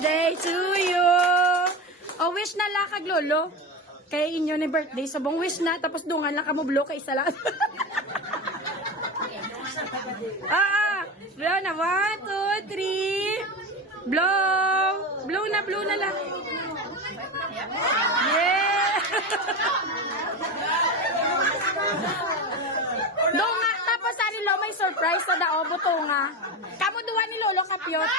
birthday to you. O, wish na lakag, lolo. Kay inyo ni birthday. Sabong wish na, tapos dungan lang kamo blow kay isa lang. Blow na. 1, 2, 3. Blow. Blow na lang. Yeah. Dunga, tapos ani lo may surprise sa dao buto nga. Kamo duwa ni lolo kapyot.